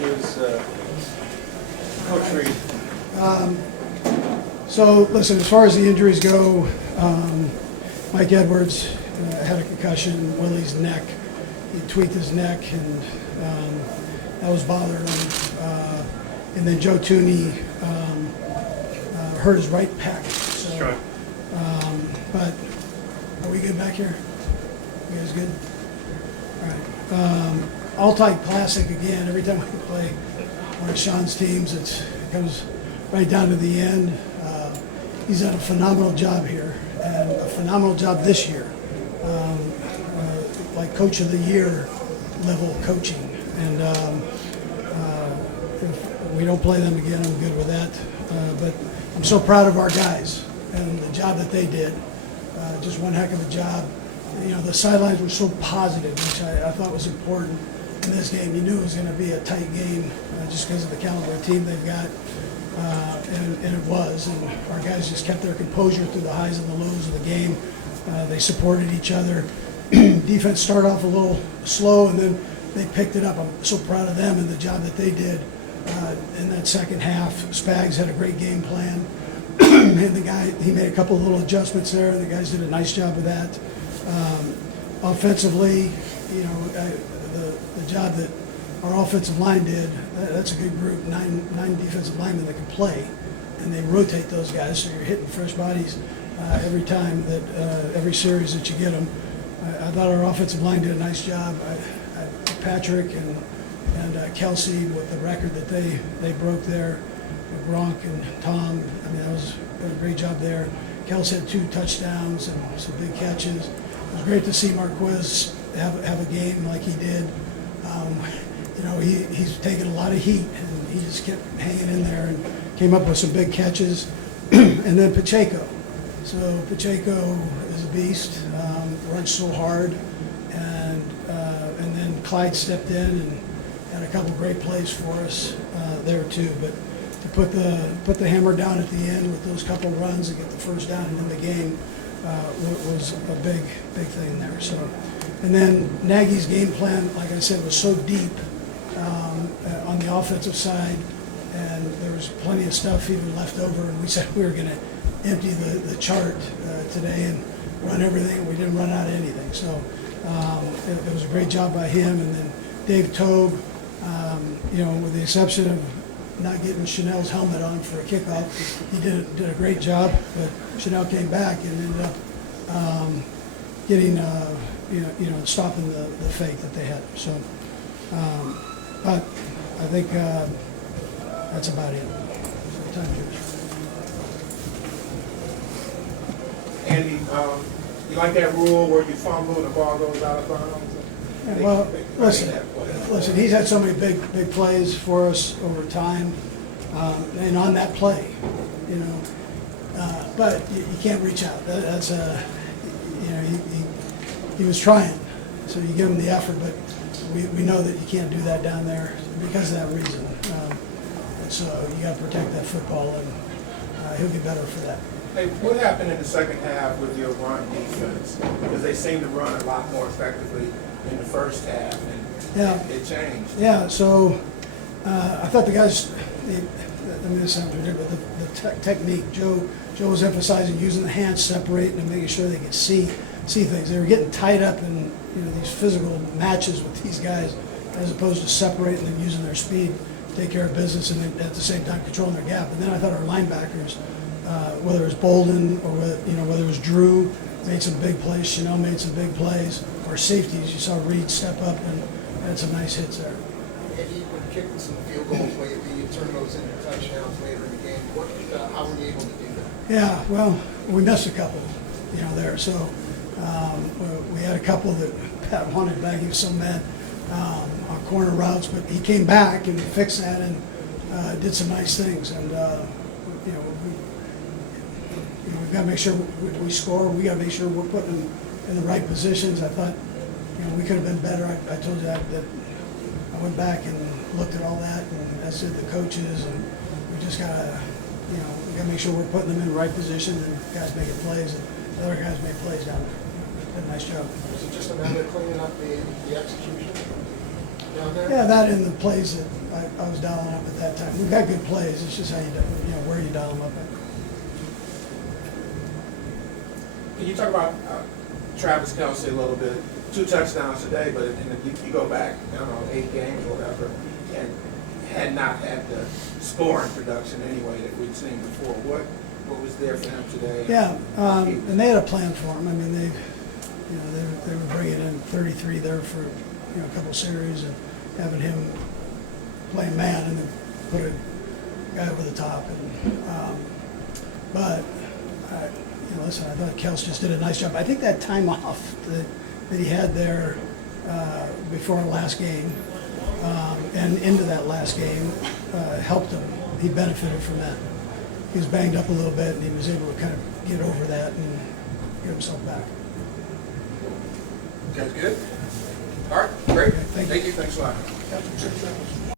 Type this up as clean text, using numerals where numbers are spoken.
was Coach Reid? So, listen, as far as the injuries go, Mike Edwards had a concussion, Willie's neck. He tweaked his neck, and that was bothering him. And then Joe Tooney hurt his right pec. So, Sure. But are we good back here? You guys good? All right. All-Type Classic again. Every time we play one of Sean's teams, it comes right down to the end. He's done a phenomenal job here, and a phenomenal job this year. Like Coach of the Year level coaching. And if we don't play them again, I'm good with that. But I'm so proud of our guys and the job that they did. Just one heck of a job. You know, the sidelines were so positive, which I thought was important in this game. You knew it was going to be a tight game just because of the caliber of team they've got. And it was, and our guys just kept their composure through the highs and the lows of the game. They supported each other. Defense started off a little slow, and then they picked it up. I'm so proud of them and the job that they did in that second half. Spags had a great game plan, and he made a couple of little adjustments there, and the guys did a nice job with that. Offensively, you know, the job that our offensive line did, that's a good group, nine defensive linemen that can play, and they rotate those guys, so you're hitting fresh bodies every time that, every series that you get them. I thought our offensive line did a nice job. Patrick and Kelsey, with the record that they broke there, Gronk and Tom, I mean, that was a great job there. Kelsey had 2 touchdowns and some big catches. It was great to see Marquez have a game like he did. You know, he's taken a lot of heat, and he just kept hanging in there and came up with some big catches. And then Pacheco. So Pacheco is a beast, runs so hard, and then Clyde stepped in and had a couple great plays for us there too. But to put the hammer down at the end with those couple runs and get the first down and in the game was a big thing there. So, and then Nagy's game plan, like I said, was so deep on the offensive side, and there was plenty of stuff even left over, and we said we were going to empty the chart today and run everything. We didn't run out of anything. So it was a great job by him. And then Dave Tobe, you know, with the exception of not getting Chanel's helmet on for a kickoff, he did a great job. But Chanel came back and ended up getting, you know, stopping the fake that they had. So, but I think that's about it. So, time, George. Andy, you like that rule where you fumble and the ball goes out of bounds? Yeah, well, listen, he's had so many big plays for us over time, and on that play, you know, but you can't reach out. That's a, you know, he was trying, so you give him the effort, but we know that you can't do that down there because of that reason. And so you got to protect that football, and he'll get better for that. Hey, what happened in the second half with your run defense? Because they seemed to run a lot more effectively in the first half, and it changed. Yeah, so I thought the guys, I mean, this sounds ridiculous, but the technique, Joe was emphasizing using the hands, separating, and making sure they could see things. They were getting tied up in, you know, these physical matches with these guys, as opposed to separating and using their speed to take care of business, and then at the same time controlling their gap. And then I thought our linebackers, whether it was Bolden or whether it was Drew, made some big plays. Chanel made some big plays. Our safeties, you saw Reid step up and had some nice hits there. And you've been kicking some field goals lately. You turn those into touchdowns later in the game. How were you able to do that? Yeah, well, we missed a couple, you know, there. So we had a couple that Pat wanted back. He was so mad on corner routes, but he came back and fixed that and did some nice things. And you know, we've got to make sure we score. We got to make sure we're putting them in the right positions. I thought, you know, we could have been better. I told you that I went back and looked at all that, and as did the coaches, and we just got to, you know, we got to make sure we're putting them in the right position, and guys making plays, and the other guys made plays down there. Did a nice job. Was it just a matter of cleaning up the execution? down there? Yeah, that and the plays that I was dialing up at that time. We've got good plays. It's just how where you dial them up at. Can you talk about Travis Kelce a little bit? 2 touchdowns today, but you go back, I don't know, 8 games or whatever, and had not had the scoring production anyway that we'd seen before. What was there for him today? Yeah, and they had a plan for him. I mean, they were bringing in 33 there for a couple series and having him play man and then put a guy over the top. And but listen, I thought Kels just did a nice job. I think that time off that he had there before our last game and into that last game helped him. He benefited from that. He was banged up a little bit, and he was able to kind of get over that and get himself back. Guys good? All right, great. Thank you. Thank you. Thanks a lot.